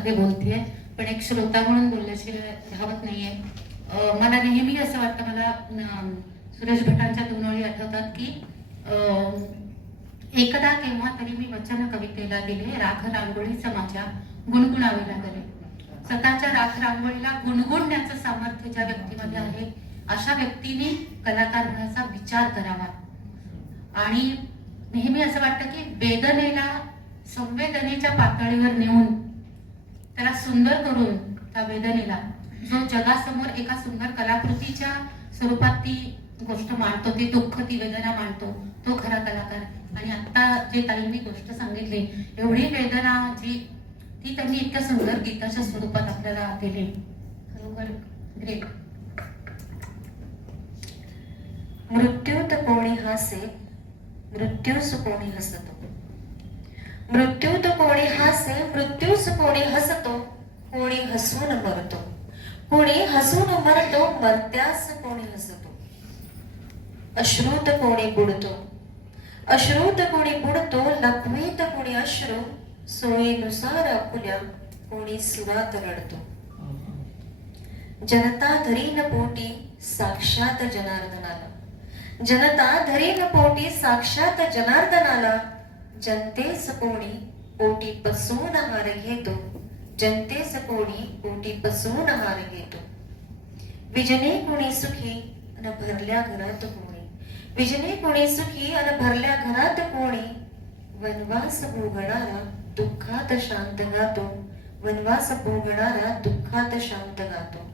मध्ये बोलतेय, पण एक श्रोता म्हणून बोलल्याशिवाय राहत नाहीये. मला नेहमी असं वाटतं, मला सुरेश भटांच्या 2 ओळी आठवतात की एकदा केव्हा तरी मी वचन कवितेला दिले, राख रांगोळीचं माझ्या गुणगुणावे लागले. स्वतःच्या राख रांगोळीला गुणगुणण्याचं सामर्थ्य ज्या व्यक्तीमध्ये आहे, अशा व्यक्तीने कलाकार होण्याचा विचार करावा. आणि नेहमी असं वाटतं की वेदनेला संवेदनेच्या पातळीवर नेऊन त्याला सुंदर करून, त्या वेदनेला जो जगासमोर एका सुंदर कलाकृतीच्या स्वरूपात ती गोष्ट मांडतो, ती दुःख, ती वेदना मांडतो, तो खरा कलाकार. आणि आता जे ताईंनी गोष्ट सांगितली, एवढी वेदना जी ती त्यांनी इतक्या सुंदर गीताच्या स्वरूपात आपल्याला दिली, खरोखर ग्रेट. मृत्यूत कोणी हासे, मृत्यूस कोणी हसतो. मृत्यूत कोणी हासे, मृत्यूस कोणी हसतो. कोणी हसून मरतो, कोणी हसून मरतो. मरत्यास कोणी हसतो. अश्रूत कोणी बुडतो, अश्रूत कोणी बुडतो. लपवीत कोणी अश्रू, सोयीनुसार आपुल्या कोणी सुरात रडतो. जनता धरीन पोटी साक्षात जनार्दनाला, जनता धरीन पोटी साक्षात जनार्दनाला. जनतेस कोणी पोटी पसून हार घेतो, जनतेस कोणी पोटी पसून हार घेतो. विजने कोणी सुखी अन भरल्या घरात कोणी, विजने कोणी सुखी अन भरल्या घरात कोणी. वनवास भोगणारा दुःखात शांत गातो, वनवास भोगणारा दुःखात शांत गातो.